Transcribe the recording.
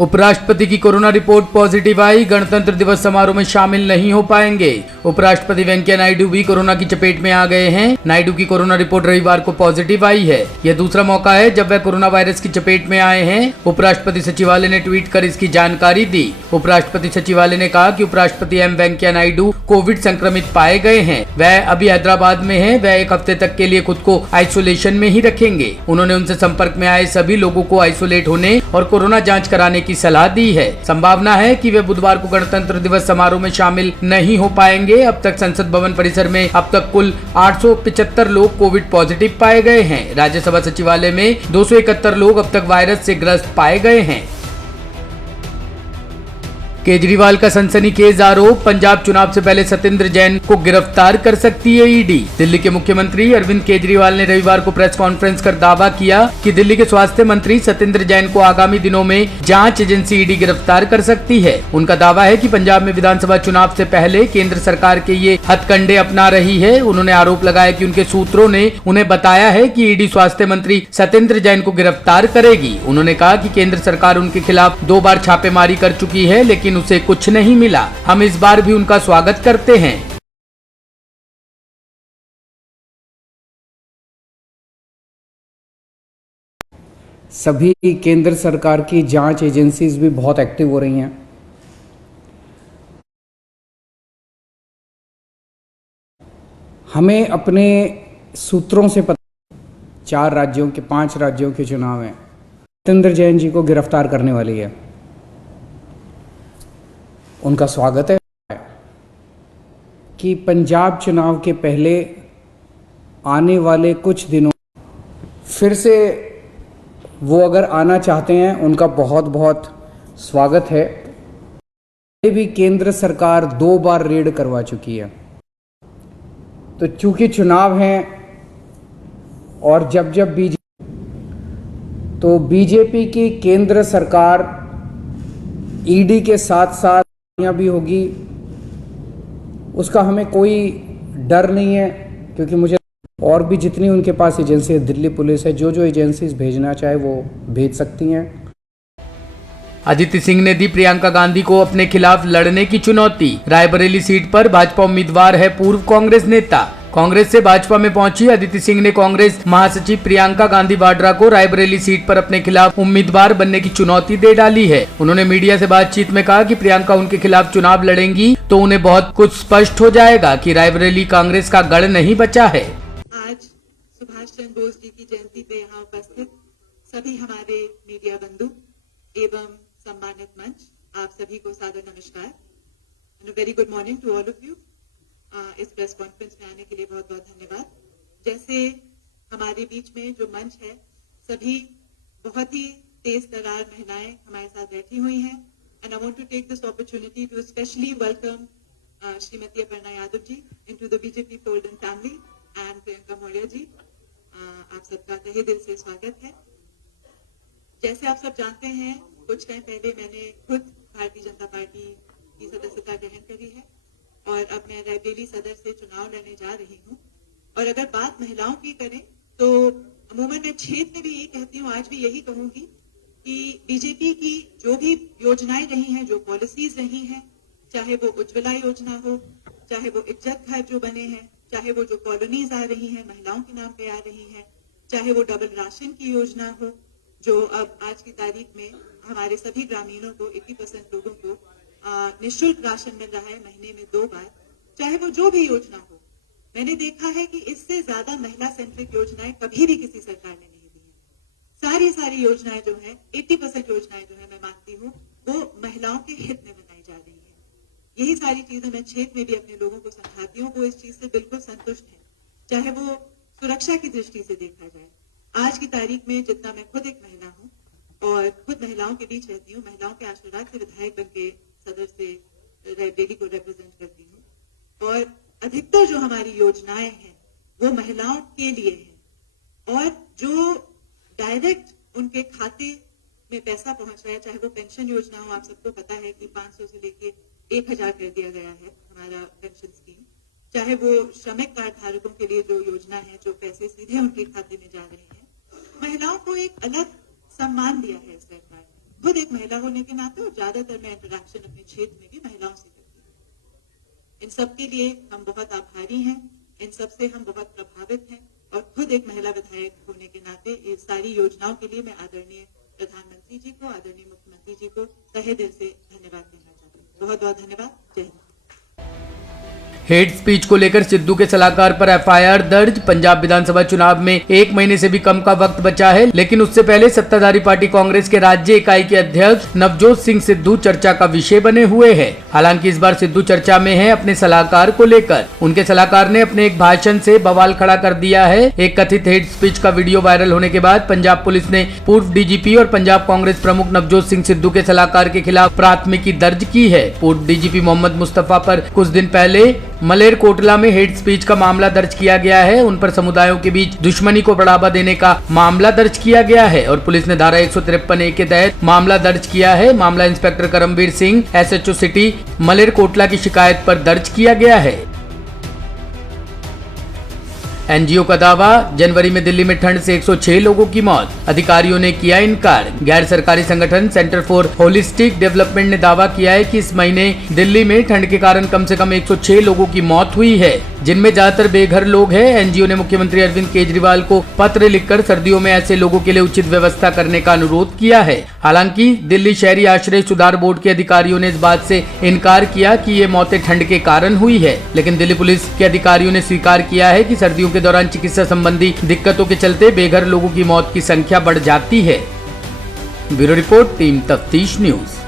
उपराष्ट्रपति की corona report positive आई, गणतंत्र दिवस समारोह में शामिल नहीं हो पाएंगे। उपराष्ट्रपति वेंकैया नायडू भी कोरोना की चपेट में आ गए हैं। नायडू की कोरोना रिपोर्ट रविवार को पॉजिटिव आई है। यह दूसरा मौका है जब वह कोरोना वायरस की चपेट में आए हैं। उपराष्ट्रपति सचिवालय ने ट्वीट कर इसकी जानकारी दी। उपराष्ट्रपति सचिवालय ने कहा कि उपराष्ट्रपति एम वेंकैया नायडू कोविड संक्रमित पाए गए हैं। वह अभी हैदराबाद में हैं। वह एक हफ्ते तक के लिए खुद को आइसोलेशन में ही रखेंगे। उन्होंने उनसे संपर्क में आए सभी लोगों को आइसोलेट होने और कोरोना जांच कराने की सलाह दी है। संभावना है कि वे बुधवार को गणतंत्र दिवस समारोह में शामिल नहीं हो पाएंगे। अब तक संसद भवन परिसर में अब तक कुल 875 लोग कोविड पॉजिटिव पाए गए हैं। राज्यसभा सचिवालय में 271 लोग अब तक वायरस से ग्रस्त पाए गए हैं। केजरीवाल का सनसनीखेज आरोप, पंजाब चुनाव से पहले सत्येंद्र जैन को गिरफ्तार कर सकती है ईडी। दिल्ली के मुख्यमंत्री अरविंद केजरीवाल ने रविवार को प्रेस कॉन्फ्रेंस कर दावा किया कि दिल्ली के स्वास्थ्य मंत्री सत्येंद्र जैन को आगामी दिनों में जांच एजेंसी ईडी गिरफ्तार कर सकती है। उनका दावा है कि पंजाब में विधानसभा चुनाव से पहले केंद्र सरकार के ये हथकंडे अपना रही है। उन्होंने आरोप लगाया कि उनके सूत्रों ने उन्हें बताया है कि ईडी स्वास्थ्य मंत्री सत्येंद्र जैन को गिरफ्तार करेगी। उन्होंने कहा कि केंद्र सरकार उनके खिलाफ 2 बार छापेमारी कर चुकी है, लेकिन उसे कुछ नहीं मिला। हम इस बार भी उनका स्वागत करते हैं। सभी केंद्र सरकार की जांच एजेंसीज भी बहुत एक्टिव हो रही हैं। हमें अपने सूत्रों से पता 5 राज्यों के चुनाव हैं। सत्येंद्र जैन जी को गिरफ्तार करने वाली है। उनका स्वागत है कि पंजाब चुनाव के पहले आने वाले कुछ दिनों फिर से वो अगर आना चाहते हैं, उनका बहुत बहुत स्वागत है। ये भी केंद्र सरकार 2 बार रेड करवा चुकी है। तो चूंकि चुनाव हैं और जब बीजेपी की केंद्र सरकार ईडी के साथ साथ भी होगी, उसका हमें कोई डर नहीं है, क्योंकि मुझे और भी जितनी उनके पास एजेंसी है, दिल्ली पुलिस है, जो एजेंसीज भेजना चाहे वो भेज सकती हैं। अदिति सिंह ने दी प्रियंका गांधी को अपने खिलाफ लड़ने की चुनौती। रायबरेली सीट पर भाजपा उम्मीदवार है पूर्व कांग्रेस नेता। कांग्रेस से भाजपा में पहुंची अदिति सिंह ने कांग्रेस महासचिव प्रियंका गांधी वाड्रा को रायबरेली सीट पर अपने खिलाफ उम्मीदवार बनने की चुनौती दे डाली है। उन्होंने मीडिया से बातचीत में कहा कि प्रियंका उनके खिलाफ चुनाव लड़ेंगी तो उन्हें बहुत कुछ स्पष्ट हो जाएगा कि रायबरेली कांग्रेस का गढ़ नहीं बचा है। आज सुभाष चंद्र बोस जी की जयंती पे यहाँ उपस्थित सभी हमारे मीडिया बंधु एवं सम्मानित मंच, आप सभी को सादर नमस्कार and very good morning to all of you. इस प्रेस कॉन्फ्रेंस में आने के लिए बहुत बहुत धन्यवाद। जैसे हमारे बीच में जो मंच है, सभी बहुत ही तेज तरार महिलाएं हमारे साथ बैठी हुई हैं and I want to take this opportunity to specially welcome Shrimati Aparna Yadav ji into the BJP fold and family and Priyanka Maurya ji, आप सबका तहे दिल से स्वागत है। जैसे आप सब जानते हैं, कुछ टाइम पहले मैंने खुद भारतीय जनता पार्टी की सदस्यता ग्रहण करी है और अब मैं रायबरेली सदर से चुनाव लड़ने जा रही हूँ। और अगर बात महिलाओं की करें तो अमूमन मैं क्षेत्र में भी यही कहती हूँ, आज भी यही कहूंगी कि बीजेपी की जो भी योजनाएं रही हैं, जो पॉलिसीज रही हैं, चाहे वो उज्ज्वला योजना हो, चाहे वो इज्जत घर जो बने हैं, चाहे वो जो कॉलोनीज आ रही हैं महिलाओं के नाम पे आ रही हैं, चाहे वो डबल राशन की योजना हो जो अब आज की तारीख में हमारे सभी ग्रामीणों को 80% लोगों को निःशुल्क राशन मिल रहा है महीने में 2 बार, चाहे वो जो भी योजना हो। मैंने देखा है कि इससे ज्यादा महिला सेंट्रिक योजनाएं कभी भी किसी सरकार ने नहीं दी है। सारी योजनाएं जो है 80% योजनाएं जो है मैं मानती हूँ वो महिलाओं के हित में बनाई जा रही है। यही सारी चीजें मैं क्षेत्र में भी अपने लोगों को समझाती हूँ, वो इस चीज से बिल्कुल संतुष्ट है। चाहे वो सुरक्षा की दृष्टि से देखा जाए, आज की तारीख में जितना मैं खुद एक महिला हूँ और खुद महिलाओं के बीच रहती हूँ, महिलाओं के आशीर्वाद से विधायक बन के सदर से रायबरेली को रिप्रेजेंट करती हूँ और अधिकतर जो हमारी योजनाएं हैं वो महिलाओं के लिए है और जो डायरेक्ट उनके खाते में पैसा पहुंच रहा है, चाहे वो पेंशन योजना हो, आप सबको पता है कि 500 से लेके 1000 कर दिया गया है हमारा पेंशन स्कीम, चाहे वो श्रमिक कार्ड धारकों के लिए जो योजना है, जो पैसे सीधे उनके खाते में जा रहे हैं, महिलाओं को एक अलग सम्मान दिया है सरकार ने। खुद एक महिला होने के नाते और ज्यादातर मैं इंटरेक्शन अपने क्षेत्र में भी महिलाओं से करती हूँ। इन सब के लिए हम बहुत आभारी हैं, इन सब से हम बहुत प्रभावित हैं और खुद एक महिला विधायक होने के नाते ये सारी योजनाओं के लिए मैं आदरणीय प्रधानमंत्री जी को, आदरणीय मुख्यमंत्री जी को तहे दिल से धन्यवाद देना चाहती हूँ। बहुत बहुत धन्यवाद। जय हिंद। हेट स्पीच को लेकर सिद्धू के सलाहकार पर एफआईआर दर्ज। पंजाब विधानसभा चुनाव में 1 महीने से भी कम का वक्त बचा है, लेकिन उससे पहले सत्ताधारी पार्टी कांग्रेस के राज्य इकाई के अध्यक्ष नवजोत सिंह सिद्धू चर्चा का विषय बने हुए हैं। हालांकि इस बार सिद्धू चर्चा में है अपने सलाहकार को लेकर। उनके सलाहकार ने अपने एक भाषण से बवाल खड़ा कर दिया है। एक कथित हेट स्पीच का वीडियो वायरल होने के बाद पंजाब पुलिस ने पूर्व डीजीपी और पंजाब कांग्रेस प्रमुख नवजोत सिंह सिद्धू के सलाहकार के खिलाफ प्राथमिकी दर्ज की है। पूर्व डीजीपी मोहम्मद मुस्तफा पर कुछ दिन पहले मलेरकोटला में हेट स्पीच का मामला दर्ज किया गया है। उन पर समुदायों के बीच दुश्मनी को बढ़ावा देने का मामला दर्ज किया गया है और पुलिस ने धारा 153A के तहत मामला दर्ज किया है। मामला inspector Karamvir Singh SHO city Malerkotla की शिकायत पर दर्ज किया गया है। एनजीओ का दावा, जनवरी में दिल्ली में ठंड से 106 लोगों की मौत। अधिकारियों ने किया इनकार। गैर सरकारी संगठन सेंटर फॉर होलिस्टिक डेवलपमेंट ने दावा किया है कि इस महीने दिल्ली में ठंड के कारण कम से कम 106 लोगों की मौत हुई है, जिनमें ज्यादातर बेघर लोग हैं। एनजीओ ने मुख्यमंत्री अरविंद केजरीवाल को पत्र लिखकर सर्दियों में ऐसे लोगों के लिए उचित व्यवस्था करने का अनुरोध किया है। हालांकि दिल्ली शहरी आश्रय सुधार बोर्ड के अधिकारियों ने इस बात से इनकार किया कि ये मौतें ठंड के कारण हुई है, लेकिन दिल्ली पुलिस के अधिकारियों ने स्वीकार किया है कि सर्दियों के दौरान चिकित्सा संबंधी दिक्कतों के चलते बेघर लोगों की मौत की संख्या बढ़ जाती है। ब्यूरो रिपोर्ट, टीम तफ्तीश न्यूज।